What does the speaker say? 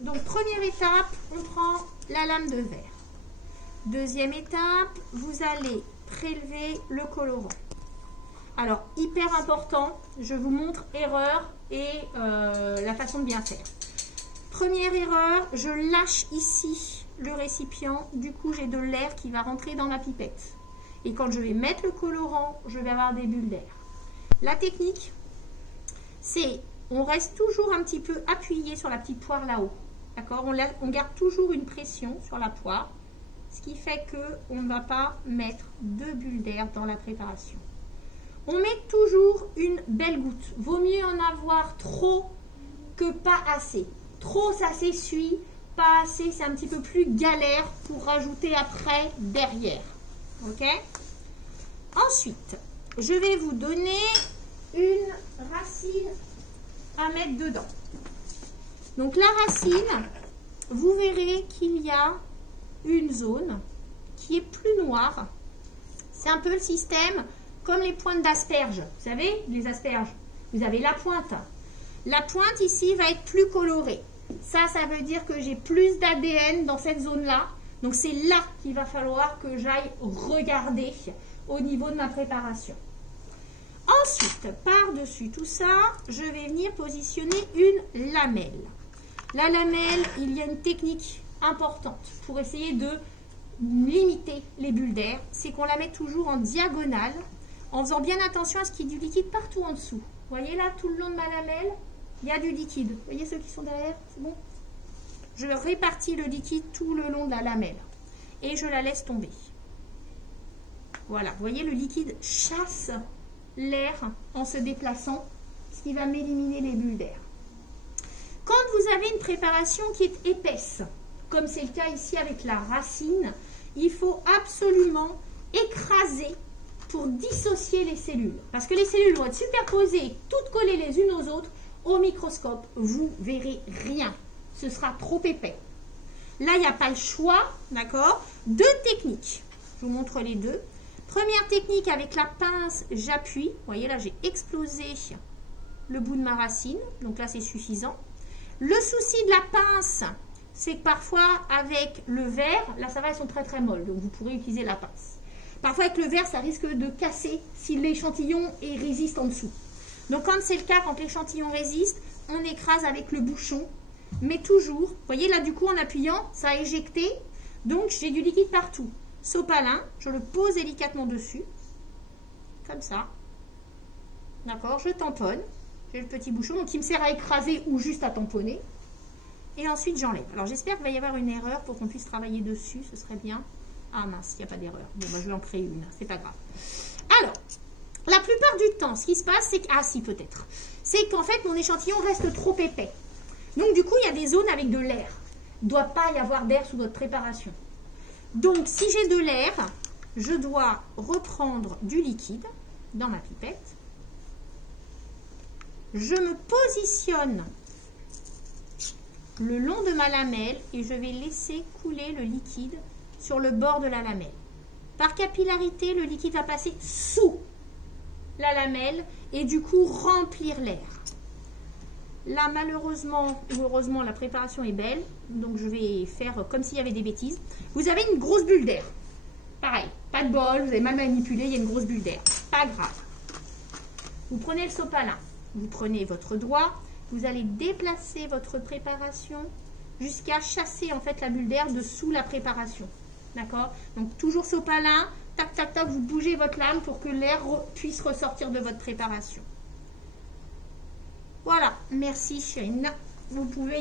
Donc, première étape, on prend la lame de verre. Deuxième étape, vous allez prélever le colorant. Alors, hyper important, je vous montre erreur et la façon de bien faire. Première erreur, je lâche ici le récipient. Du coup, j'ai de l'air qui va rentrer dans ma pipette. Et quand je vais mettre le colorant, je vais avoir des bulles d'air. La technique, c'est on reste toujours un petit peu appuyé sur la petite poire là-haut. D'accord? On garde toujours une pression sur la poire, ce qui fait qu'on ne va pas mettre de bulles d'air dans la préparation. On met toujours une belle goutte. Vaut mieux en avoir trop que pas assez. Trop, ça s'essuie. Pas assez, c'est un petit peu plus galère pour rajouter après, derrière. Ok? Ensuite, je vais vous donner une racine à mettre dedans. Donc la racine, vous verrez qu'il y a une zone qui est plus noire. C'est un peu le système comme les pointes d'asperges. Vous savez, les asperges, vous avez la pointe. La pointe ici va être plus colorée. Ça veut dire que j'ai plus d'ADN dans cette zone-là. Donc c'est là qu'il va falloir que j'aille regarder au niveau de ma préparation. Ensuite, par-dessus tout ça, je vais venir positionner une lamelle. La lamelle, il y a une technique importante pour essayer de limiter les bulles d'air. C'est qu'on la met toujours en diagonale, en faisant bien attention à ce qu'il y ait du liquide partout en dessous. Vous voyez là, tout le long de ma lamelle, il y a du liquide. Vous voyez ceux qui sont derrière? C'est bon? Je répartis le liquide tout le long de la lamelle. Et je la laisse tomber. Voilà, vous voyez, le liquide chasse l'air en se déplaçant, ce qui va m'éliminer les bulles d'air. Quand vous avez une préparation qui est épaisse, comme c'est le cas ici avec la racine, il faut absolument écraser pour dissocier les cellules. Parce que les cellules vont être superposées, toutes collées les unes aux autres. Au microscope, vous verrez rien. Ce sera trop épais. Là, il n'y a pas le choix, d'accord? Deux techniques. Je vous montre les deux. Première technique, avec la pince, j'appuie. Vous voyez, là, j'ai explosé le bout de ma racine. Donc là, c'est suffisant. Le souci de la pince, c'est que parfois, avec le verre, là, ça va, elles sont très, très molles. Donc, vous pourrez utiliser la pince. Parfois, avec le verre, ça risque de casser si l'échantillon résiste en dessous. Donc, quand c'est le cas, quand l'échantillon résiste, on écrase avec le bouchon. Mais toujours, vous voyez, là, du coup, en appuyant, ça a éjecté. Donc, j'ai du liquide partout. Sopalin, je le pose délicatement dessus. Comme ça. D'accord, je tamponne. J'ai le petit bouchon, donc il me sert à écraser ou juste à tamponner. Et ensuite, j'enlève. Alors, j'espère qu'il va y avoir une erreur pour qu'on puisse travailler dessus. Ce serait bien. Ah mince, il n'y a pas d'erreur. Bon, bah, je vais en créer une. C'est pas grave. Alors, la plupart du temps, ce qui se passe, c'est que... Ah si, peut-être. C'est qu'en fait, mon échantillon reste trop épais. Donc, du coup, il y a des zones avec de l'air. Il ne doit pas y avoir d'air sous votre préparation. Donc, si j'ai de l'air, je dois reprendre du liquide dans ma pipette. Je me positionne le long de ma lamelle et je vais laisser couler le liquide sur le bord de la lamelle. Par capillarité, le liquide va passer sous la lamelle et du coup remplir l'air. Là, malheureusement ou heureusement, la préparation est belle. Donc, je vais faire comme s'il y avait des bêtises. Vous avez une grosse bulle d'air. Pareil, pas de bol, vous avez mal manipulé, il y a une grosse bulle d'air. Pas grave. Vous prenez le sopalin. Vous prenez votre doigt. Vous allez déplacer votre préparation jusqu'à chasser en fait la bulle d'air de sous la préparation. D'accord? Donc, toujours sopalin. Tac, tac, tac, vous bougez votre lame pour que l'air puisse ressortir de votre préparation. Voilà, merci Chine. Vous pouvez